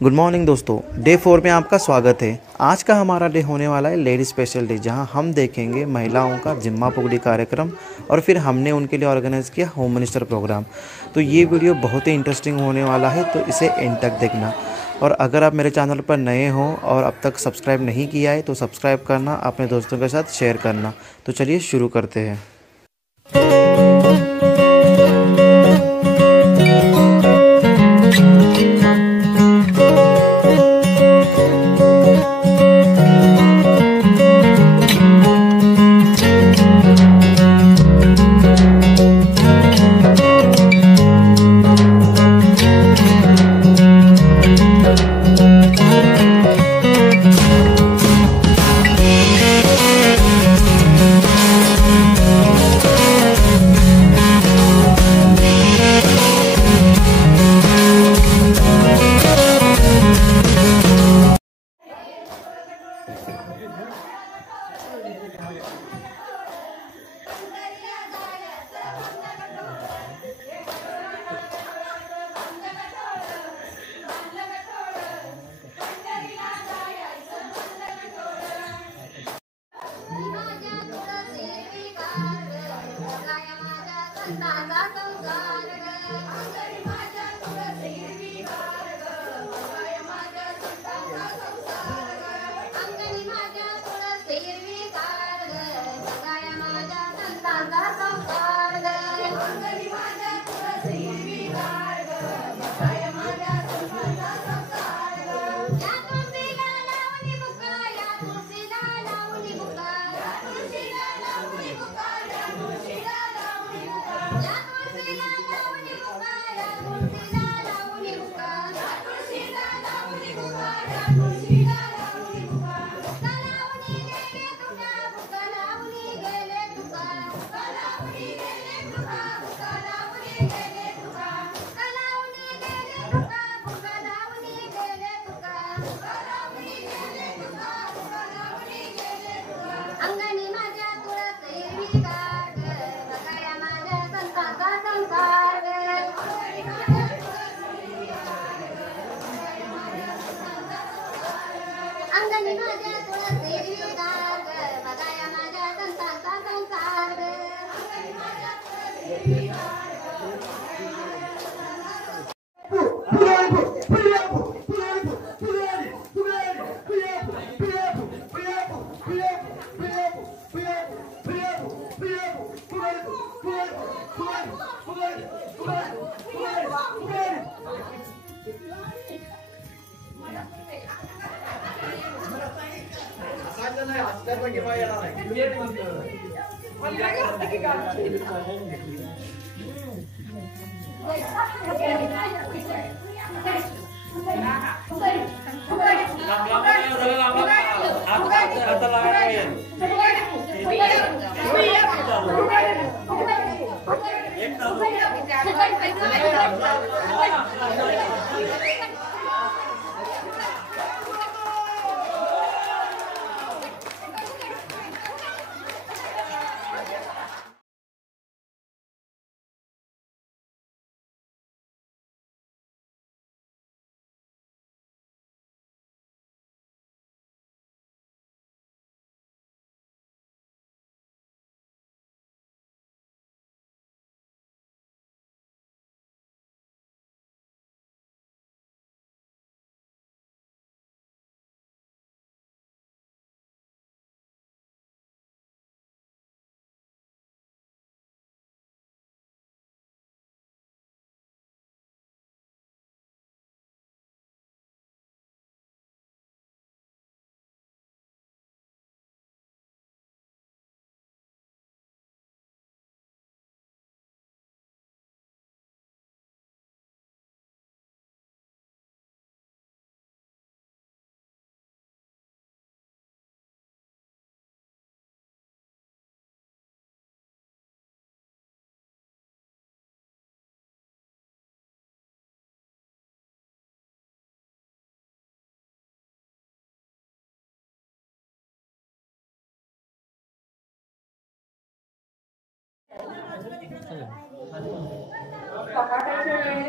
Good morning दोस्तों, day 4 में आपका स्वागत है। आज का हमारा डे होने वाला है लेडी स्पेशल डे, जहां हम देखेंगे महिलाओं का जिम्मा पुगड़ी कार्यक्रम और फिर हमने उनके लिए ऑर्गेनाइज़ किया होम मिनिस्टर प्रोग्राम। तो ये वीडियो बहुत ही इंटरेस्टिंग होने वाला है, तो इसे एंड तक देखना। और अगर आप मेरे चैनल पर नए हो और अब तक सब्सक्राइब नहीं किया है तो सब्सक्राइब करना, अपने दोस्तों के साथ शेयर करना। तो चलिए शुरू करते हैं।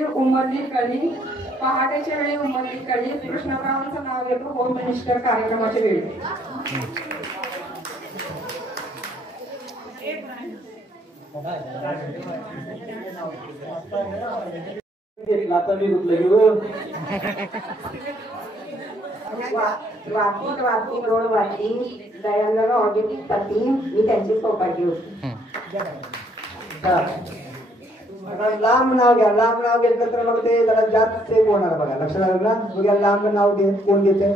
वेळी उमरली कळी, पहाटेच्या वेळी उमरली कळी, कृष्णरावांचं नाव घेतो होम मिनिस्टर कार्यक्रमाच्या वेळी. वाटी रोड वाटी दयानंद ऑर्गेनिक पती मी त्यांची सौभाग्य होती. लांब नाव घ्या. लांब नाव घेतलं तर मग ते जरा जास्त सेफ होणार बघा. लक्षात आलं ना. बघा लांब नाव घे. कोण घेते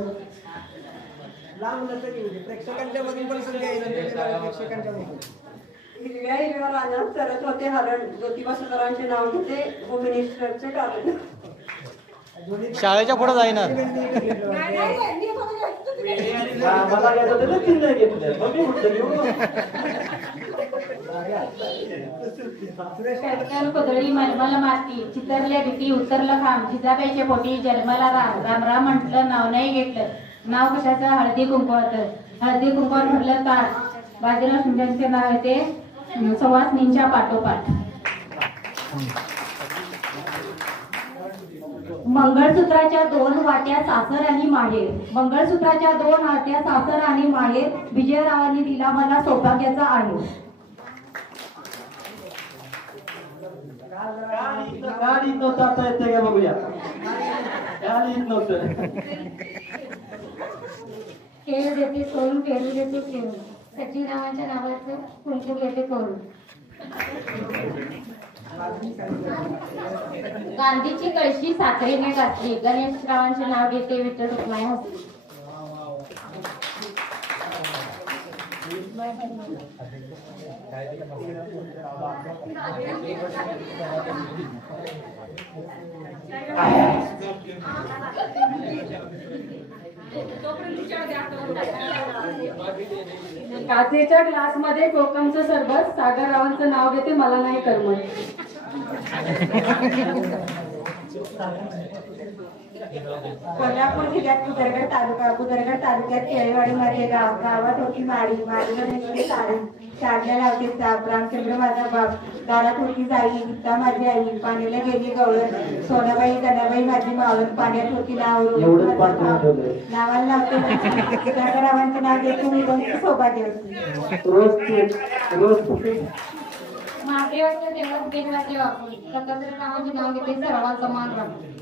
लांब नसतं घेऊ दे. प्रेक्षकांच्या मधून पण संख्या येईल. प्रेक्षकांच्या मधून हिरव्या हिरव्या रानात सरस्वती हरण ज्योतिबा सुतारांचे नाव घेते होम मिनिस्टरचे कारण. शाळेच्या पुढे जाईनार. मला घ्यायचं होतं तीन नाही घेतलं. मग मी कुठलं घेऊ. पदळी मलमल माती चितरल्या भीती उतरलं खांब जिजाबाईच्या पोटी जन्माला राम राम म्हटलं नाव नाही घेतलं. नाव कशाचं हळदी कुंकवाचं. हळदी कुंकवात म्हटलं ताट बाजीराव शिंदेचे नाव आहे ते सवासनींच्या पाठोपाठ. मंगळसूत्राच्या 2 वाट्या सासर आणि माहेर. मंगळसूत्राच्या 2 वाट्या सासर आणि माहेर विजयरावांनी दिला मला सौभाग्याचा आहे. गाडी नव्हतं आता येते का बघूया. गाडी नव्हतं. केळू देते सोडून पेरू देते केळू सचिनरावांच्या नावाचं कुंकू घेते करून. गांधीची कळशी साखरेने घातली गणेशरावांचे नाव घेते विठ्ठल रुक्माई हसली. काचेच्या ग्लास मध्ये कोकमचं सरबत सागररावांचं नाव घेते मला नाही करमत. कोल्हापूर जिल्ह्यात बुदरगड तालुक्यात केळेवाडी मध्ये गावात होती माडी. माडीवर साडी शाळेला लावते चाप. रामचंद्र माझा बाप दारात होती जाई. गीता माझी आई पाण्याला गेली गवळण. सोनाबाई गणाबाई माझी मावळण पाण्यात होती नावाला लावते सागररावांचं नाव घेते मी त्यांची सौभाग्य होती. महादेवाच्या देवात देवाचे वापर स्वतंत्र नावाचे नाव घेते सर्वांचा मान राखते.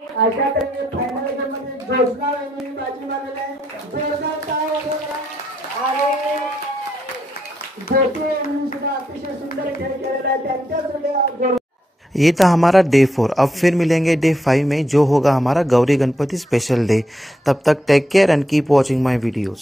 अशा तऱ्हेने फायनल मध्ये जोशना वहिनी बाजी मारलेला आहे. जोरदार टाळ्या वाजवा. आणि ज्योती यांनी सुद्धा अतिशय सुंदर खेळ केलेला आहे. त्यांच्या सुद्धा ये था हमारा डे 4। अब फिर मिलेंगे डे 5 में, जो होगा हमारा गौरी गणपति स्पेशल डे। तब तक take care and keep watching my videos.